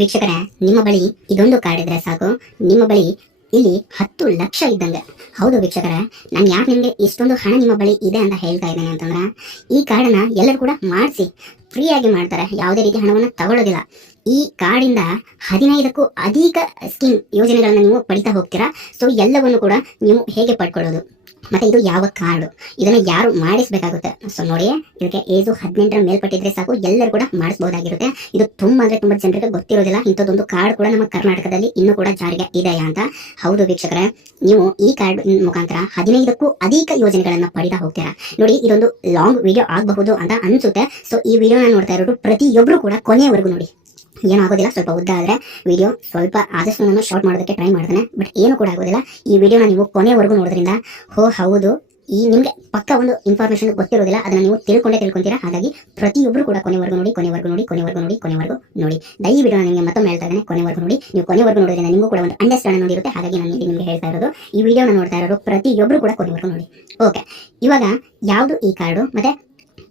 ವೀಕ್ಷಕರೇ, ನಿಮ್ಮ ಬಳಿ ಇದೊಂದು ಕಾರ್ಡ್ ಇದ್ರೆ ಸಾಕು, ನಿಮ್ಮ ಬಳಿ ಇಲ್ಲಿ 10 ಲಕ್ಷ ಇದ್ದಂಗೆ. ಹೌದು ವೀಕ್ಷಕರೇ, ನಾನು ಯಾಕೆ ನಿಮಗೆ ಇಷ್ಟೊಂದು ಹಣ ನಿಮ್ಮ ಬಳಿ ಇದೆ ಅಂತ ಹೇಳ್ತಾ ಇದ್ದೇನೆ ಅಂತಂದ್ರೆ, ಈ ಕಾರ್ಡನ್ನ ಎಲ್ಲರೂ ಕೂಡ ಮಾಡಿಸಿ ಫ್ರೀಯಾಗಿ ಮಾಡ್ತಾರೆ, ಯಾವುದೇ ರೀತಿ ಹಣವನ್ನು ತಗೊಳ್ಳೋದಿಲ್ಲ. ಈ ಕಾರ್ಡಿಂದ 15ಕ್ಕೂ ಅಧಿಕ ಸ್ಕೀಮ್ ಯೋಜನೆಗಳನ್ನ ನೀವು ಪಡಿತಾ ಹೋಗ್ತೀರಾ. ಸೊ ಎಲ್ಲವನ್ನು ಕೂಡ ನೀವು ಹೇಗೆ ಪಡ್ಕೊಳ್ಳೋದು, ಮತ್ತೆ ಇದು ಯಾವ ಕಾರ್ಡು, ಇದನ್ನ ಯಾರು ಮಾಡಿಸಬೇಕಾಗುತ್ತೆ. ಸೊ ನೋಡಿ, ಇದಕ್ಕೆ ಏಜು 18ರ ಮೇಲ್ಪಟ್ಟಿದ್ರೆ ಸಾಕು, ಎಲ್ಲರೂ ಕೂಡ ಮಾಡಿಸಬಹುದಾಗಿರುತ್ತೆ. ಇದು ತುಂಬಾ ಜನರಿಗೆ ಗೊತ್ತಿರೋದಿಲ್ಲ. ಇಂಥದ್ದೊಂದು ಕಾರ್ಡ್ ಕೂಡ ನಮ್ಮ ಕರ್ನಾಟಕದಲ್ಲಿ ಇನ್ನೂ ಕೂಡ ಜಾರಿಗೆ ಇದೆಯಾ ಅಂತ. ಹೌದು ವೀಕ್ಷಕರೇ, ನೀವು ಈ ಕಾರ್ಡ್ ಮುಖಾಂತರ 15ಕ್ಕೂ ಅಧಿಕ ಯೋಜನೆಗಳನ್ನ ಪಡಿತಾ ಹೋಗ್ತೀರಾ. ನೋಡಿ, ಇದೊಂದು ಲಾಂಗ್ ವಿಡಿಯೋ ಆಗಬಹುದು ಅಂತ ಅನ್ಸುತ್ತೆ. ಸೊ ಈ ವಿಡಿಯೋನ ನೋಡ್ತಾ ಇರೋರು ಪ್ರತಿಯೊಬ್ರು ಕೂಡ ಕೊನೆಯವರೆಗೂ ನೋಡಿ. ಏನಾಗೋದಿಲ್ಲ, ಸ್ವಲ್ಪ ಉದ್ದ ಆದರೆ ವಿಡಿಯೋ ಸ್ವಲ್ಪ ಆದಷ್ಟು ನಾನು ಶಾರ್ಟ್ ಮಾಡೋದಕ್ಕೆ ಟ್ರೈ ಮಾಡ್ತೇನೆ, ಬಟ್ ಏನು ಕೂಡ ಆಗೋದಿಲ್ಲ. ಈ ವಿಡಿಯೋನ ನೀವು ಕೊನೆವರೆಗೂ ನೋಡೋದ್ರಿಂದ ಹೌದು, ಈ ನಿಮಗೆ ಪಕ್ಕ ಒಂದು ಇನ್ಫಾರ್ಮೇಷನ್ ಗೊತ್ತಿರೋದಿಲ್ಲ, ಅದನ್ನ ನೀವು ತಿಳ್ಕೊಂತೀರಾ. ಹಾಗಾಗಿ ಪ್ರತಿಯೊಬ್ಬರು ಕೂಡ ಕೊನೆವರೆಗೂ ನೋಡಿ. ದಯವಿಟ್ಟು ನಾನು ನಿಮಗೆ ಮತ್ತೊಮ್ಮೆ ಹೇಳ್ತಾ ಇದ್ದೇನೆ, ಕೊನೆವರೆಗೂ ನೋಡಿ. ನೀವು ಕೊನೆವರೆಗೂ ನೋಡೋದ್ರಿಂದ ನಿಮಗೂ ಕೂಡ ಒಂದು ಅಂಡರ್ಸ್ಟ್ಯಾಂಡ್ ಇರುತ್ತೆ. ಹಾಗಾಗಿ ನಾನು ನಿಮಗೆ ಹೇಳ್ತಾ ಇರೋದು, ಈ ವಿಡಿಯೋನ ನೋಡ್ತಾ ಇರೋರು ಪ್ರತಿಯೊಬ್ಬರು ಕೂಡ ಕೊನೆವರೆಗೂ ನೋಡಿ. ಓಕೆ, ಇವಾಗ ಯಾವುದು ಈ ಕಾರ್ಡು, ಮತ್ತೆ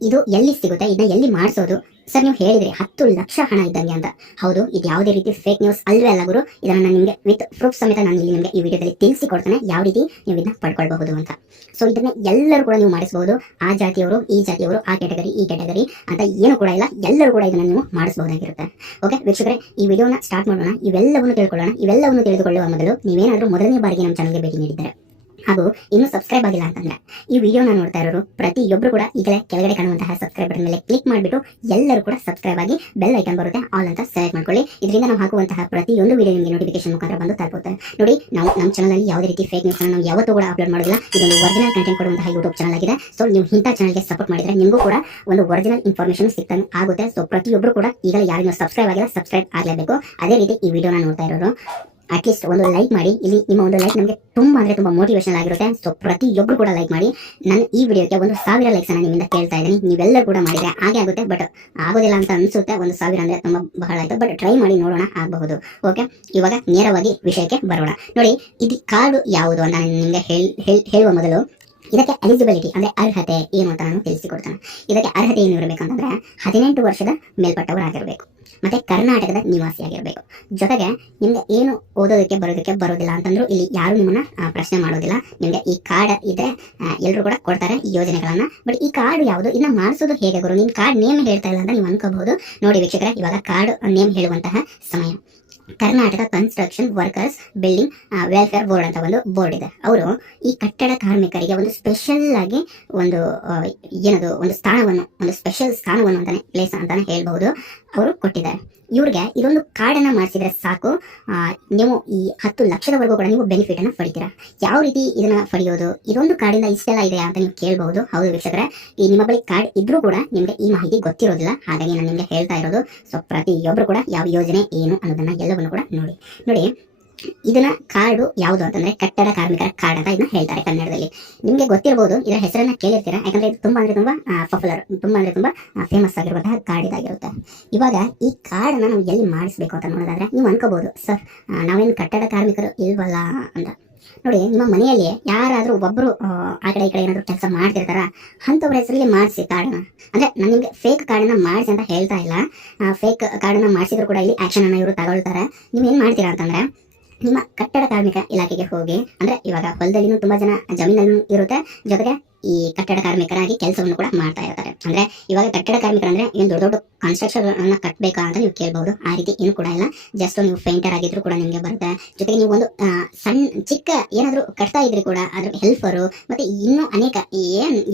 ಇದು ಎಲ್ಲಿ ಸಿಗುತ್ತೆ, ಇದನ್ನ ಎಲ್ಲಿ ಮಾಡಿಸೋದು? ಸರ್, ನೀವು ಹೇಳಿದ್ರಿ 10 ಲಕ್ಷ ಹಣ ಇದ್ದಂಗೆ ಅಂತ. ಹೌದು, ಇದು ಯಾವುದೇ ರೀತಿ ಫೇಕ್ ನ್ಯೂಸ್ ಅಲ್ವೇ ಅಲ್ಲ ಗುರು. ಇದನ್ನ ನಾನು ನಿಮಗೆ ವಿತ್ ಪ್ರೂಫ್ ಸಮೇತ ನಾನು ಇಲ್ಲಿ ನಿಮಗೆ ಈ ವಿಡಿಯೋದಲ್ಲಿ ತಿಳಿಸಿಕೊಡ್ತೇನೆ, ಯಾವ ರೀತಿ ನೀವು ಇದನ್ನ ಪಡ್ಕೊಳ್ಬಹುದು ಅಂತ. ಸೊ ಇದನ್ನ ಎಲ್ಲರೂ ಕೂಡ ನೀವು ಮಾಡಿಸಬಹುದು. ಆ ಜಾತಿಯವರು, ಈ ಜಾತಿಯವರು, ಆ ಕ್ಯಾಟಗರಿ, ಈ ಕ್ಯಾಟಗರಿ ಅಂತ ಏನು ಕೂಡ ಇಲ್ಲ, ಎಲ್ಲರೂ ಕೂಡ ಇದನ್ನ ನೀವು ಮಾಡಿಸಬಹುದಾಗಿರುತ್ತೆ. ಓಕೆ ವೀಕ್ಷಕರೇ, ಈ ವಿಡಿಯೋನ ಸ್ಟಾರ್ಟ್ ಮಾಡೋಣ. ಇವೆಲ್ಲವನ್ನು ತಿಳ್ಕೊಳ್ಳೋಣ. ಇವೆಲ್ಲವನ್ನು ತಿಳಿದುಕೊಳ್ಳುವ ಮೊದಲು ನೀವೇನಾದರೂ ಮೊದಲನೇ ಬಾರಿಗೆ ನಮ್ಮ ಚಾನಲ್ಗೆ ಭೇಟಿ ನೀಡಿದ್ದಾರೆ ಹಾಗೂ ಇನ್ನೂ ಸಬ್ಸ್ಕ್ರೈಬ್ ಆಗಿಲ್ಲ ಅಂತಂದ್ರೆ, ಈ ವಿಡಿಯೋನ ನೋಡ್ತಾ ಇರೋರು ಪ್ರತಿಯೊಬ್ಬರು ಕೂಡ ಈಗಲೇ ಕೆಳಗಡೆ ಕಾಣುವಂತಹ ಸಬ್ಸ್ಕ್ರೈಬ್ ಬಟನ್ ಮೇಲೆ ಕ್ಲಿಕ್ ಮಾಡಿಬಿಟ್ಟು ಎಲ್ಲರೂ ಕೂಡ ಸಬ್ಸ್ಕ್ರೈಬ್ ಆಗಿ ಬೆಲ್ ಐಕನ್ ಬರುತ್ತೆ, ಆಲ್ ಅಂತ ಸೆಲೆಕ್ಟ್ ಮಾಡ್ಕೊಳ್ಳಿ. ಇದರಿಂದ ನಾವು ಹಾಕುವಂತಹ ಪ್ರತಿಯೊಂದು ವಿಡಿಯೋ ನಿಮಗೆ ನೋಟಿಫಿಕೇಶನ್ ಮುಖಾಂತರ ಬಂದು ತಲುಪುತ್ತೆ. ನೋಡಿ, ನಾವು ನಮ್ಮ ಚಾನಲ್ ಯಾವುದೇ ರೀತಿ ಫೇಕ್ ನ್ಯೂಸ್ ನಾವು ಯಾವತ್ತೂ ಕೂಡ ಅಪ್ಲೋಡ್ ಮಾಡೋದಿಲ್ಲ. ಇದೊಂದು ಒರಿಜಿನಲ್ ಕಂಟೆಂಟ್ ಕೊಡುವಂತಹ ಯೂಟ್ಯೂಬ್ ಚಾನಲ್ ಆಗಿದೆ. ಸೊ ನೀವು ಇಂಥ ಚಾನಲ್ಗೆ ಸಪೋರ್ಟ್ ಮಾಡಿದ್ರೆ ನಿಮಗೂ ಕೂಡ ಒಂದು ಒರಿಜಿನಲ್ ಇನ್ಫಾರ್ಮೇಷನ್ ಸಿಗ್ತಾನೆ ಆಗುತ್ತೆ. ಸೊ ಪ್ರತಿಯೊಬ್ಬರು ಕೂಡ ಈಗಲೇ ಯಾರು ಸಬ್ಸ್ಕ್ರೈಬ್ ಆಗಿಲ್ಲ, ಸಬ್ಸ್ಕ್ರೈಬ್ ಆಗಲೇಬೇಕು. ಅದೇ ರೀತಿ ಈ ವಿಡಿಯೋನ ನೋಡ್ತಾ ಇರೋರು ಅಟ್ಲೀಸ್ಟ್ ಒಂದು ಲೈಕ್ ಮಾಡಿ. ಇಲ್ಲಿ ನಿಮ್ಮ ಒಂದು ಲೈಕ್ ನಮಗೆ ತುಂಬಾ ಮೋಟಿವೇಶನ್ ಆಗಿರುತ್ತೆ. ಸೊ ಪ್ರತಿಯೊಬ್ಬರು ಕೂಡ ಲೈಕ್ ಮಾಡಿ. ನಾನು ಈ ವಿಡಿಯೋಕ್ಕೆ 1000 ಲೈಕ್ಸ್ ಅನ್ನ ನಿಮ್ಮಿಂದ ಕೇಳ್ತಾ ಇದ್ದೀನಿ. ನೀವೆಲ್ಲರೂ ಕೂಡ ಮಾಡಿದ್ರೆ ಹಾಗೆ ಆಗುತ್ತೆ, ಬಟ್ ಆಗೋದಿಲ್ಲ ಅಂತ ಅನ್ಸುತ್ತೆ. 1000 ಅಂದ್ರೆ ತುಂಬಾ ಬಹಳ ಆಯ್ತು, ಬಟ್ ಟ್ರೈ ಮಾಡಿ ನೋಡೋಣ, ಆಗಬಹುದು. ಓಕೆ, ಇವಾಗ ನೇರವಾಗಿ ವಿಷಯಕ್ಕೆ ಬರೋಣ. ನೋಡಿ, ಇದು ಕಾರ್ಡು ಯಾವುದು ಅಂತ ನಾನು ನಿಮಗೆ ಹೇಳುವ ಮೊದಲು ಇದಕ್ಕೆ ಎಲಿಜಿಬಿಲಿಟಿ ಅಂದ್ರೆ ಅರ್ಹತೆ ಏನು ಅಂತ ನಾನು ತಿಳಿಸಿಕೊಡ್ತೇನೆ. ಇದಕ್ಕೆ ಅರ್ಹತೆ ಏನು ಇರಬೇಕಂತಂದ್ರೆ 18 ವರ್ಷದ ಮೇಲ್ಪಟ್ಟವರಾಗಿರ್ಬೇಕು, ಮತ್ತೆ ಕರ್ನಾಟಕದ ನಿವಾಸಿಯಾಗಿರ್ಬೇಕು. ಜೊತೆಗೆ ನಿಮ್ಗೆ ಏನು ಓದೋದಕ್ಕೆ ಬರೋದಿಲ್ಲ ಅಂತಂದ್ರೂ ಇಲ್ಲಿ ಯಾರು ನಿಮ್ಮನ್ನ ಪ್ರಶ್ನೆ ಮಾಡೋದಿಲ್ಲ. ನಿಮ್ಗೆ ಈ ಕಾರ್ಡ್ ಇದ್ರೆ ಎಲ್ಲರೂ ಕೂಡ ಕೊಡ್ತಾರೆ ಈ ಯೋಜನೆಗಳನ್ನ. ಬಟ್ ಈ ಕಾರ್ಡ್ ಯಾವುದು, ಇದನ್ನ ಮಾಡಿಸೋದು ಹೇಗೆ ಗುರು, ನಿನ್ ಕಾರ್ಡ್ ನೇಮ್ ಹೇಳ್ತಾ ಇಲ್ಲ ಅಂತ ನೀವು ಅನ್ಕೋಬಹುದು. ನೋಡಿ ವೀಕ್ಷಕರೇ, ಇವಾಗ ಕಾರ್ಡ್ ನೇಮ್ ಹೇಳುವಂತಹ ಸಮಯ. Karnataka construction workers building welfare board ಅಂತ ಒಂದು ಬೋರ್ಡ್ ಇದೆ. ಅವರು ಈ ಕಟ್ಟಡ ಕಾರ್ಮಿಕರಿಗೆ ಒಂದು ಸ್ಪೆಷಲ್ ಆಗಿ ಒಂದು ಏನದು ಒಂದು ಸ್ಥಾನವನ್ನು, ಒಂದು ಸ್ಪೆಷಲ್ ಸ್ಥಾನವನ್ನು ಅಂತಾನೆ, ಪ್ಲೇಸ್ ಅಂತಾನೆ ಹೇಳ್ಬಹುದು, ಅವರು ಕೊಟ್ಟಿದ್ದಾರೆ. ಇವ್ರಿಗೆ ಇದೊಂದು ಕಾರ್ಡನ್ನು ಮಾಡಿಸಿದ್ರೆ ಸಾಕು, ನೀವು ಈ 10 ಲಕ್ಷದವರೆಗೂ ಕೂಡ ನೀವು ಬೆನಿಫಿಟ್ ಅನ್ನ ಪಡಿತೀರಾ. ಯಾವ ರೀತಿ ಇದನ್ನ ಪಡೆಯೋದು, ಇದೊಂದು ಕಾರ್ಡಿಂದ ಇಷ್ಟೆಲ್ಲ ಇದೆಯಾ ಅಂತ ನೀವು ಕೇಳಬಹುದು. ಹೌದು ವೀಕ್ಷಕರೇ, ಈ ನಿಮ್ಮ ಬಳಿ ಕಾರ್ಡ್ ಇದ್ರೂ ಕೂಡ ನಿಮ್ಗೆ ಈ ಮಾಹಿತಿ ಗೊತ್ತಿರೋದಿಲ್ಲ. ಹಾಗಾಗಿ ನಾನು ನಿಮ್ಗೆ ಹೇಳ್ತಾ ಇರೋದು. ಸೊ ಪ್ರತಿಯೊಬ್ಬರು ಕೂಡ ಯಾವ ಯೋಜನೆ ಏನು ಅನ್ನೋದನ್ನ ಎಲ್ಲವನ್ನು ಕೂಡ ನೋಡಿ. ಇದನ್ನ ಕಾರ್ಡು ಯಾವುದು ಅಂತಂದ್ರೆ ಕಟ್ಟಡ ಕಾರ್ಮಿಕರ ಕಾರ್ಡ್ ಅಂತ ಇದನ್ನ ಹೇಳ್ತಾರೆ ಕನ್ನಡದಲ್ಲಿ. ನಿಮ್ಗೆ ಗೊತ್ತಿರಬಹುದು, ಇದರ ಹೆಸರನ್ನ ಕೇಳಿರ್ತೀರಾ, ಯಾಕಂದ್ರೆ ಇದು ತುಂಬಾ ಪಾಪ್ಯುಲರ್, ತುಂಬಾ ಫೇಮಸ್ ಆಗಿರುವಂತಹ ಕಾರ್ಡ್ ಇದಾಗಿರುತ್ತೆ. ಇವಾಗ ಈ ಕಾರ್ಡ್ ಅನ್ನ ನಾವು ಎಲ್ಲಿ ಮಾಡಿಸ್ಬೇಕು ಅಂತ ನೋಡೋದಾದ್ರೆ, ನೀವು ಅನ್ಕೋಬಹುದು, ಸರ್ ನಾವೇನು ಕಟ್ಟಡ ಕಾರ್ಮಿಕರು ಇಲ್ವಲ್ಲ ಅಂತ. ನೋಡಿ, ನಿಮ್ಮ ಮನೆಯಲ್ಲಿ ಯಾರಾದ್ರೂ ಒಬ್ಬರು ಆ ಕಡೆ ಈ ಕಡೆ ಏನಾದ್ರು ಕೆಲಸ ಮಾಡ್ತಿರ್ತಾರ, ಅಂಥವ್ರ ಹೆಸರಲ್ಲಿ ಮಾಡಿಸಿ ಕಾರ್ಡನ್ನ. ಅಂದ್ರೆ ನಾನು ನಿಮ್ಗೆ ಫೇಕ್ ಕಾರ್ಡನ್ನ ಮಾಡಿಸಿ ಅಂತ ಹೇಳ್ತಾ ಇಲ್ಲ. ಫೇಕ್ ಕಾರ್ಡನ್ನ ಮಾಡಿಸಿದ್ರು ಕೂಡ ಇಲ್ಲಿ ಆಕ್ಷನ್ ಅನ್ನ ಇವರು ತಗೊಳ್ತಾರೆ. ನೀವು ಏನ್ ಮಾಡ್ತೀರಾ ಅಂತಂದ್ರೆ, ನಿಮ್ಮ ಕಟ್ಟಡ ಕಾರ್ಮಿಕ ಇಲಾಖೆಗೆ ಹೋಗಿ, ಅಂದ್ರೆ ಇವಾಗ ಹೊಲದಲ್ಲಿನೂ ತುಂಬಾ ಜನ ಜಮೀನಲ್ಲೂ ಇರುತ್ತೆ, ಜೊತೆಗೆ ಈ ಕಟ್ಟಡ ಕಾರ್ಮಿಕರಾಗಿ ಕೆಲಸವನ್ನು ಕೂಡ ಮಾಡ್ತಾ ಇರ್ತಾರೆ. ಅಂದ್ರೆ ಇವಾಗ ಕಟ್ಟಡ ಕಾರ್ಮಿಕರಂದ್ರೆ ಏನು ದೊಡ್ಡ ಕನ್ಸ್ಟ್ರಕ್ಷನ್ ಅನ್ನ ಕಟ್ಟಬೇಕಾ ಅಂತ ನೀವು ಕೇಳಬಹುದು. ಆ ರೀತಿ ಏನು ಕೂಡ ಇಲ್ಲ. ಜಸ್ಟ್ ನೀವು ಪೇಂಟರ್ ಆಗಿದ್ರು ಕೂಡ ನಿಮ್ಗೆ ಬರುತ್ತೆ. ಜೊತೆಗೆ ನೀವು ಒಂದು ಚಿಕ್ಕ ಏನಾದ್ರು ಕಟ್ತಾ ಇದ್ರಿ ಕೂಡ ಅದ್ರ ಹೆಲ್ಪರು, ಮತ್ತೆ ಇನ್ನೂ ಅನೇಕ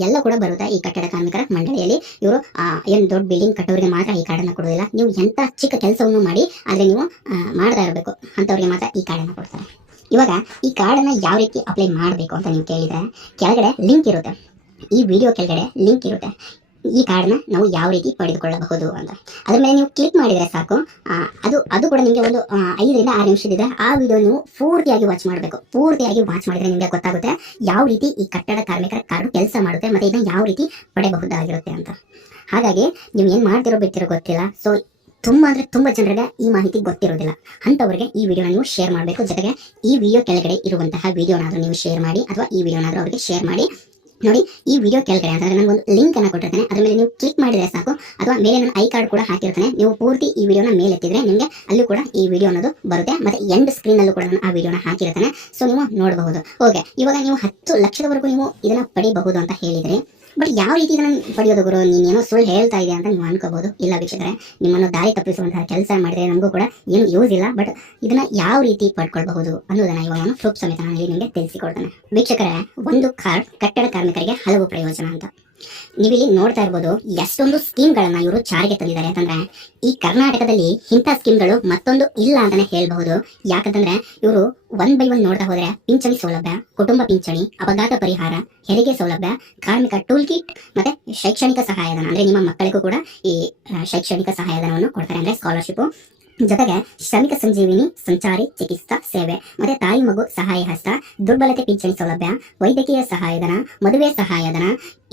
ಎಲ್ಲ ಕೂಡ ಬರುತ್ತೆ ಈ ಕಟ್ಟಡ ಕಾರ್ಮಿಕರ ಮಂಡಳಿಯಲ್ಲಿ. ಇವರು ಏನು ದೊಡ್ಡ ಬಿಲ್ಡಿಂಗ್ ಕಟ್ಟೋರಿಗೆ ಮಾತ್ರ ಈ ಕಾರ್ಡನ್ನ ಕೊಡೋದಿಲ್ಲ. ನೀವು ಎಂತ ಚಿಕ್ಕ ಕೆಲಸವನ್ನು ಮಾಡಿ ಆದ್ರೆ ನೀವು ಮಾಡ್ತಾ ಇರಬೇಕು, ಅಂತವ್ರಿಗೆ ಮಾತ್ರ ಈ ಕಾರ್ಡನ್ನ ಕೊಡ್ತಾರೆ. ಇವಾಗ ಈ ಕಾರ್ಡನ್ನ ಯಾವ ರೀತಿ ಅಪ್ಲೈ ಮಾಡಬೇಕು ಅಂತ ನೀವು ಕೇಳಿದ್ರೆ, ಕೆಳಗಡೆ ಲಿಂಕ್ ಇರುತ್ತೆ, ಈ ವಿಡಿಯೋ ಕೆಳಗಡೆ ಲಿಂಕ್ ಇರುತ್ತೆ. ಈ ಕಾರ್ಡ್ನ ನಾವು ಯಾವ ರೀತಿ ಪಡೆದುಕೊಳ್ಳಬಹುದು ಅಂತ ಅದ್ರ ಮೇಲೆ ನೀವು ಕ್ಲಿಕ್ ಮಾಡಿದರೆ ಸಾಕು. ಅದು ಕೂಡ ನಿಮಗೆ ಒಂದು 5 ರಿಂದ 6 ನಿಮಿಷದಿದೆ. ಆ ವಿಡಿಯೋ ನೀವು ಪೂರ್ತಿಯಾಗಿ ವಾಚ್ ಮಾಡಬೇಕು. ಪೂರ್ತಿಯಾಗಿ ವಾಚ್ ಮಾಡಿದ್ರೆ ನಿಮಗೆ ಗೊತ್ತಾಗುತ್ತೆ ಯಾವ ರೀತಿ ಈ ಕಟ್ಟಡ ಕಾರ್ಮಿಕರ ಕಾರ್ಡು ಕೆಲಸ ಮಾಡುತ್ತೆ, ಮತ್ತೆ ಇದನ್ನ ಯಾವ ರೀತಿ ಪಡೆಯಬಹುದಾಗಿರುತ್ತೆ ಅಂತ. ಹಾಗಾಗಿ ನೀವು ಏನು ಮಾಡ್ತಿರೋ ಬಿಡ್ತಿರೋ ಗೊತ್ತಿಲ್ಲ. ಸೊ ತುಂಬಾ ಜನರಿಗೆ ಈ ಮಾಹಿತಿ ಗೊತ್ತಿರೋದಿಲ್ಲ. ಅಂತವರಿಗೆ ಈ ವಿಡಿಯೋನ ನೀವು ಶೇರ್ ಮಾಡಬೇಕು. ಜೊತೆಗೆ ಈ ವಿಡಿಯೋ ಕೆಳಗಡೆ ಇರುವಂತಹ ವಿಡಿಯೋನಾದ್ರೂ ನೀವು ಶೇರ್ ಮಾಡಿ, ಅಥವಾ ಈ ವಿಡಿಯೋನಾದ್ರೂ ಅವರಿಗೆ ಶೇರ್ ಮಾಡಿ. ನೋಡಿ ಈ ವಿಡಿಯೋ ಕೆಳಗಡೆ ಅಂತಂದ್ರೆ ನಾನು ಒಂದು ಲಿಂಕ್ ಅನ್ನ ಕೊಟ್ಟಿರ್ತೇನೆ, ಅದ್ರ ಮೇಲೆ ನೀವು ಕ್ಲಿಕ್ ಮಾಡಿದ್ರೆ ಸಾಕು, ಅಥವಾ ಮೇಲೆ ನಾನು ಐ ಕಾರ್ಡ್ ಕೂಡ ಹಾಕಿರ್ತೇನೆ. ನೀವು ಪೂರ್ತಿ ಈ ವಿಡಿಯೋನ ಮೇಲೆ ಎತ್ತಿದ್ರೆ ನಿಮಗೆ ಅಲ್ಲೂ ಕೂಡ ಈ ವಿಡಿಯೋ ಅನ್ನೋದು ಬರುತ್ತೆ. ಮತ್ತೆ ಎಂಡ್ ಸ್ಕ್ರೀನ್ ಅಲ್ಲೂ ಕೂಡ ನಾನು ಆ ವಿಡಿಯೋನ ಹಾಕಿರ್ತೇನೆ, ಸೊ ನೀವು ನೋಡಬಹುದು. ಓಕೆ, ಇವಾಗ ನೀವು 10 ಲಕ್ಷದವರೆಗೂ ನೀವು ಇದನ್ನ ಪಡಿಬಹುದು ಅಂತ ಹೇಳಿದ್ರಿ. ಬಟ್ ಯಾವ ರೀತಿ ಇದನ್ನ ಪಡೆಯೋದು ಗುರು, ನೀನೇನೋ ಸುಳ್ಳು ಹೇಳ್ತಾ ಇದೆ ಅಂತ ನೀವು ಅನ್ಕೋಬಹುದು. ಇಲ್ಲ ವೀಕ್ಷಕರೇ, ನಿಮ್ಮನ್ನು ದಾರಿ ತಪ್ಪಿಸುವಂತಹ ಕೆಲಸ ಮಾಡಿದ್ರೆ ನಮಗೂ ಕೂಡ ಏನು ಯೂಸ್ ಇಲ್ಲ. ಬಟ್ ಇದನ್ನ ಯಾವ ರೀತಿ ಪಡ್ಕೊಳ್ಬಹುದು ಅನ್ನೋದನ್ನ ಇವಾಗ ನಾನು ಪ್ರೂಫ್ ಸಮೇತ ನಾನು ನಿಮಗೆ ತಿಳಿಸಿಕೊಡ್ತೇನೆ. ವೀಕ್ಷಕರೇ, ಒಂದು ಕಟ್ಟಡ ಕಾರ್ಮಿಕರಿಗೆ ಹಲವು ಪ್ರಯೋಜನ ಅಂತ ನೀವಿಲ್ಲಿ ನೋಡ್ತಾ ಇರ್ಬೋದು. ಎಷ್ಟೊಂದು ಸ್ಕೀಮ್ಗಳನ್ನ ಇವರು ಜಾರಿಗೆ ತಂದಿದ್ದಾರೆ ಅಂತಂದ್ರೆ ಈ ಕರ್ನಾಟಕದಲ್ಲಿ ಇಂಥ ಸ್ಕೀಮ್ಗಳು ಮತ್ತೊಂದು ಇಲ್ಲ ಅಂತಾನೆ ಹೇಳ್ಬಹುದು. ಯಾಕಂತಂದ್ರೆ ಇವರು 1 by 1 ನೋಡ್ತಾ ಹೋದ್ರೆ ಪಿಂಚಣಿ ಸೌಲಭ್ಯ, ಕುಟುಂಬ ಪಿಂಚಣಿ, ಅಪಘಾತ ಪರಿಹಾರ, ಹೆರಿಗೆ ಸೌಲಭ್ಯ, ಕಾರ್ಮಿಕ ಟೂಲ್ ಕಿಟ್, ಮತ್ತೆ ಶೈಕ್ಷಣಿಕ ಸಹಾಯಧನ, ಅಂದ್ರೆ ನಿಮ್ಮ ಮಕ್ಕಳಿಗೂ ಕೂಡ ಈ ಶೈಕ್ಷಣಿಕ ಸಹಾಯಧನವನ್ನು ಕೊಡ್ತಾರೆ, ಅಂದ್ರೆ ಸ್ಕಾಲರ್ಶಿಪ್. ಜೊತೆಗೆ ಶ್ರಮಿಕ ಸಂಜೀವಿನಿ ಸಂಚಾರಿ ಚಿಕಿತ್ಸಾ ಸೇವೆ, ಮತ್ತೆ ತಾಯಿ ಮಗು ಸಹಾಯ ಹಸ್ತ, ದುರ್ಬಲತೆ ಪಿಂಚಣಿ ಸೌಲಭ್ಯ, ವೈದ್ಯಕೀಯ ಸಹಾಯಧನ, ಮದುವೆ ಸಹಾಯಧನ,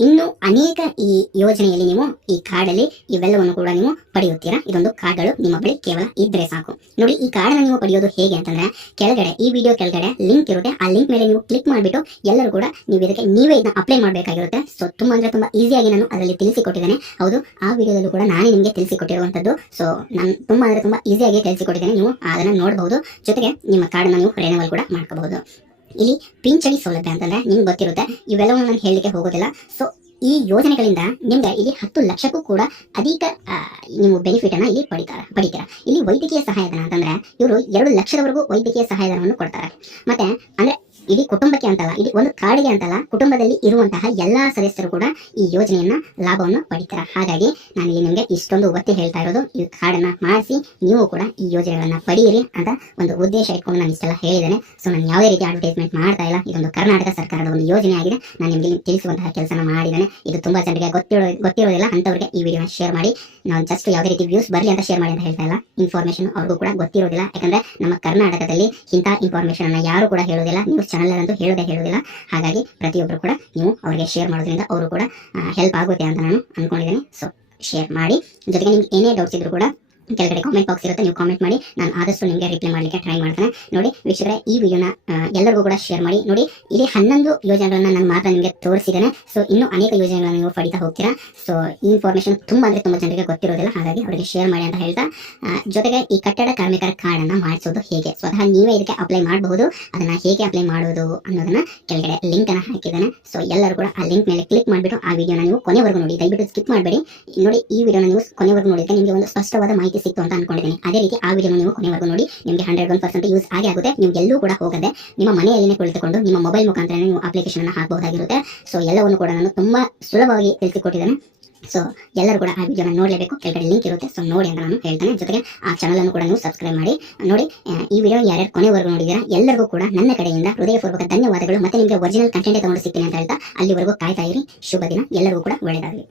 ಇನ್ನು ಅನೇಕ ಈ ಯೋಜನೆಯಲ್ಲಿ ನೀವು ಈ ಕಾರ್ಡಲ್ಲಿ ಇವೆಲ್ಲವನ್ನು ಕೂಡ ನೀವು ಪಡೆಯುತ್ತೀರಾ. ಇದೊಂದು ಕಾರ್ಡ್ಗಳು ನಿಮ್ಮ ಬಳಿ ಕೇವಲ ಇದ್ರೆ ಸಾಕು. ನೋಡಿ, ಈ ಕಾರ್ಡನ್ನು ನೀವು ಪಡೆಯೋದು ಹೇಗೆ ಅಂತಂದ್ರೆ ಕೆಳಗಡೆ ಈ ವಿಡಿಯೋ ಕೆಳಗಡೆ ಲಿಂಕ್ ಇರುತ್ತೆ. ಆ ಲಿಂಕ್ ಮೇಲೆ ನೀವು ಕ್ಲಿಕ್ ಮಾಡಿಬಿಟ್ಟು ಎಲ್ಲರೂ ಕೂಡ ನೀವು ಇದಕ್ಕೆ ನೀವೇ ಇದನ್ನ ಅಪ್ಲೈ ಮಾಡಬೇಕಾಗಿರುತ್ತೆ. ಸೊ ತುಂಬಾ ಅಂದ್ರೆ ತುಂಬಾ ಈಸಿಯಾಗಿ ನಾನು ಅದರಲ್ಲಿ ತಿಳಿಸಿಕೊಟ್ಟಿದ್ದೇನೆ. ಹೌದು, ಆ ವಿಡಿಯೋದಲ್ಲೂ ಕೂಡ ನಾನೇ ನಿಮಗೆ ತಿಳಿಸಿಕೊಟ್ಟಿರುವಂತದ್ದು. ಸೊ ನಾನು ತುಂಬಾ ಅಂದ್ರೆ ತುಂಬಾ ಈಸಿಯಾಗಿ ತಿಳಿಸಿಕೊಟ್ಟಿದ್ದೇನೆ, ನೀವು ಅದನ್ನ ನೋಡಬಹುದು. ಜೊತೆಗೆ ನಿಮ್ಮ ಕಾರ್ಡನ್ನ ನೀವು ರೆನ್ಯೂವಲ್ ಕೂಡ ಮಾಡ್ಕೋಬಹುದು. ಇಲ್ಲಿ ಪಿಂಚಣಿ ಸೌಲಭ್ಯ ಅಂತಂದ್ರೆ ನಿಮ್ಗೆ ಗೊತ್ತಿರುತ್ತೆ, ಇವೆಲ್ಲವನ್ನು ನಾನು ಹೇಳಲಿಕ್ಕೆ ಹೋಗೋದಿಲ್ಲ. ಸೊ ಈ ಯೋಜನೆಗಳಿಂದ ನಿಮ್ಗೆ ಇಲ್ಲಿ 10 ಲಕ್ಷಕ್ಕೂ ಕೂಡ ಅಧಿಕ ನೀವು ಬೆನಿಫಿಟ್ ಅನ್ನ ಇಲ್ಲಿ ಪಡಿತೀರಾ. ಇಲ್ಲಿ ವೈದ್ಯಕೀಯ ಸಹಾಯಧನ ಅಂತಂದ್ರೆ ಇವರು 2 ಲಕ್ಷದವರೆಗೂ ವೈದ್ಯಕೀಯ ಸಹಾಯಧನವನ್ನು ಕೊಡ್ತಾರೆ. ಮತ್ತೆ ಅಂದ್ರೆ ಇಡೀ ಕುಟುಂಬಕ್ಕೆ ಅಂತಲ್ಲ, ಇಡೀ ಒಂದು ಕಾರ್ಡ್ಗೆ ಅಂತಲ್ಲ, ಕುಟುಂಬದಲ್ಲಿ ಇರುವಂತಹ ಎಲ್ಲಾ ಸದಸ್ಯರು ಕೂಡ ಈ ಯೋಜನೆಯನ್ನ ಲಾಭವನ್ನು ಪಡಿತಾರೆ. ಹಾಗಾಗಿ ನಾನು ಇಲ್ಲಿ ನಿಮಗೆ ಇಷ್ಟೊಂದು ಒತ್ತಿ ಹೇಳ್ತಾ ಇರೋದು, ಈ ಕಾರ್ಡನ್ನ ಮಾಡಿಸಿ ನೀವು ಕೂಡ ಈ ಯೋಜನೆಗಳನ್ನ ಪಡೆಯಿರಿ ಅಂತ ಒಂದು ಉದ್ದೇಶ ಇಟ್ಕೊಂಡು ನಾನು ಇಷ್ಟೆಲ್ಲ ಹೇಳಿದ್ದೇನೆ. ಸೊ ನಾನು ಯಾವುದೇ ರೀತಿ ಅಡ್ವರ್ಟೈಸ್ಮೆಂಟ್ ಮಾಡ್ತಾ ಇಲ್ಲ. ಇದೊಂದು ಕರ್ನಾಟಕ ಸರ್ಕಾರದ ಒಂದು ಯೋಜನೆ ಆಗಿದೆ. ನಾನು ನಿಮಗೆ ತಿಳಿಸುವಂತಹ ಕೆಲಸನ ಮಾಡಿದ್ದೇನೆ. ಇದು ತುಂಬಾ ಜನರಿಗೆ ಗೊತ್ತಿರೋದಿಲ್ಲ, ಅಂತವರಿಗೆ ಈ ವಿಡಿಯೋನ ಶೇರ್ ಮಾಡಿ. ನಾನು ಜಸ್ಟ್ ಯಾವುದೇ ರೀತಿ ವ್ಯೂಸ್ ಬರಲಿ ಅಂತ ಶೇರ್ ಮಾಡಿ ಅಂತ ಹೇಳ್ತಾ ಇಲ್ಲ. ಇನ್ಫಾರ್ಮೇಶನ್ ಅವ್ರಿಗೂ ಕೂಡ ಗೊತ್ತಿರೋದಿಲ್ಲ, ಯಾಕಂದ್ರೆ ನಮ್ಮ ಕರ್ನಾಟಕದಲ್ಲಿ ಇಂಥ ಇನ್ಫಾರ್ಮೇಶನ್ ಅನ್ನ ಯಾರು ಕೂಡ ಹೇಳೋದಿಲ್ಲ, ನ್ಯೂಸ್ ಚಾನಲ್ ಅಂತೂ ಹೇಳೋದಿಲ್ಲ. ಹಾಗಾಗಿ ಪ್ರತಿಯೊಬ್ಬರು ಕೂಡ ನೀವು ಅವರಿಗೆ ಶೇರ್ ಮಾಡೋದ್ರಿಂದ ಅವರು ಕೂಡ ಹೆಲ್ಪ್ ಆಗುತ್ತೆ ಅಂತ ನಾನು ಅನ್ಕೊಂಡಿದ್ದೇನೆ. ಸೊ ಶೇರ್ ಮಾಡಿ. ಜೊತೆಗೆ ನಿಮ್ಗೆ ಏನೇ ಡೌಟ್ಸ್ ಇದ್ರು ಕೂಡ ಕೆಳಗಡೆ ಕಾಮೆಂಟ್ ಬಾಕ್ಸ್ ಇರುತ್ತೆ, ನೀವು ಕಾಮೆಂಟ್ ಮಾಡಿ. ನಾನು ಆದಷ್ಟು ನಿಮಗೆ ರಿಪ್ಲೈ ಮಾಡಲಿಕ್ಕೆ ಟ್ರೈ ಮಾಡ್ತೇನೆ. ನೋಡಿ ವೀಕ್ಷಕರೇ, ಈ ವಿಡಿಯೋನ ಎಲ್ಲರಿಗೂ ಕೂಡ ಶೇರ್ ಮಾಡಿ. ನೋಡಿ, ಇಲ್ಲಿ 11 ಯೋಜನೆಗಳನ್ನ ನಾನು ಮಾತ್ರ ನಿಮಗೆ ತೋರಿಸಿದ್ದೇನೆ. ಸೊ ಇನ್ನೂ ಅನೇಕ ಯೋಜನೆಗಳನ್ನ ನೀವು ಪಡಿತಾ ಹೋಗ್ತೀರಾ. ಸೊ ಈ ಇನ್ಫಾರ್ಮೇಶನ್ ತುಂಬಾ ಜನರಿಗೆ ಗೊತ್ತಿರೋದಿಲ್ಲ, ಹಾಗಾಗಿ ಅವರಿಗೆ ಶೇರ್ ಮಾಡಿ ಅಂತ ಹೇಳ್ತಾ, ಜೊತೆಗೆ ಈ ಕಟ್ಟಡ ಕಾರ್ಮಿಕರ ಕಾರ್ಡ್ ಅನ್ನ ಮಾಡಿಸೋದು ಹೇಗೆ, ಸ್ವತಃ ನೀವೇ ಇದಕ್ಕೆ ಅಪ್ಲೈ ಮಾಡಬಹುದು. ಅದನ್ನ ಹೇಗೆ ಅಪ್ಲೈ ಮಾಡೋದು ಅನ್ನೋದನ್ನ ಕೆಳಗಡೆ ಲಿಂಕ್ ಅನ್ನ ಹಾಕಿದ್ದೇನೆ. ಸೊ ಎಲ್ಲರೂ ಕೂಡ ಆ ಲಿಂಕ್ ಮೇಲೆ ಕ್ಲಿಕ್ ಮಾಡಿಬಿಟ್ಟು ಆ ವಿಡಿಯೋನ ನೀವು ಕೊನೆವರೆಗೂ ನೋಡಿ, ದಯವಿಟ್ಟು ಸ್ಕಿಪ್ ಮಾಡಬೇಡಿ. ನೋಡಿ, ಈ ವಿಡಿಯೋನ ನೀವು ಕೊನೆವರೆಗೂ ನೋಡಿದ್ರೆ ನಿಮಗೆ ಒಂದು ಸ್ಪಷ್ಟವಾದ ಮಾಹಿತಿ ಸಿಕ್ತು ಅಂತ ಅನ್ಕೊಂಡಿದ್ದೀನಿ. ಅದೇ ರೀತಿ ಆ ವಿಡಿಯೋ ನೀವು ಕೊನೆವರೆಗೂ ನೋಡಿ, ನಿಮಗೆ 101% ಯೂಸ್ ಆಗುತ್ತೆ. ನೀವು ಎಲ್ಲೂ ಕೂಡ ಹೋಗದೆ ನಿಮ್ಮ ಮನೆಯಲ್ಲಿನೇ ಕುಳಿತುಕೊಂಡು ನಿಮ್ಮ ಮೊಬೈಲ್ ಮುಖಾಂತರ ನೀವು ಅಪ್ಲಿಕೇಶನ್ ಅನ್ನು ಹಾಕಬಹುದಾಗಿರುತ್ತೆ. ಸೊ ಎಲ್ಲವನ್ನು ಕೂಡ ನಾನು ತುಂಬಾ ಸುಲಭವಾಗಿ ತಿಳಿಸಿಕೊಟ್ಟಿದ್ದೇನೆ. ಸೊ ಎಲ್ಲರೂ ಕೂಡ ಆ ವಿಡಿಯೋನ ನೋಡಲೇಬೇಕು, ಕೆಳಗಡೆ ಲಿಂಕ್ ಇರುತ್ತೆ. ಸೊ ನೋಡಿ ಅಂತ ನಾನು ಹೇಳ್ತೇನೆ. ಜೊತೆಗೆ ಆ ಚಾನಲ್ ಅನ್ನು ಕೂಡ ನೀವು ಸಬ್ಸ್ಕ್ರೈಬ್ ಮಾಡಿ. ನೋಡಿ, ಈ ವಿಡಿಯೋ ಯಾರ್ಯಾರು ಕೊನೆವರೆಗೂ ನೋಡಿದ್ದೀರಾ ಎಲ್ಲರಿಗೂ ಕೂಡ ನನ್ನ ಕಡೆಯಿಂದ ಹೃದಯಪೂರ್ವಕ ಧನ್ಯವಾದಗಳು. ಮತ್ತೆ ನಿಮಗೆ ಒರಿಜಿನಲ್ ಕಂಟೆಂಟ್ ತಗೊಂಡು ಸಿಗ್ತೀನಿ ಅಂತ ಹೇಳ್ತಾ ಅಲ್ಲಿವರೆಗೂ ಕಾಯ್ತಾ ಇರಿ. ಶುಭ ದಿನ, ಎಲ್ಲರಿಗೂ ಕೂಡ ಒಳ್ಳೆಯದಾಗಲಿ.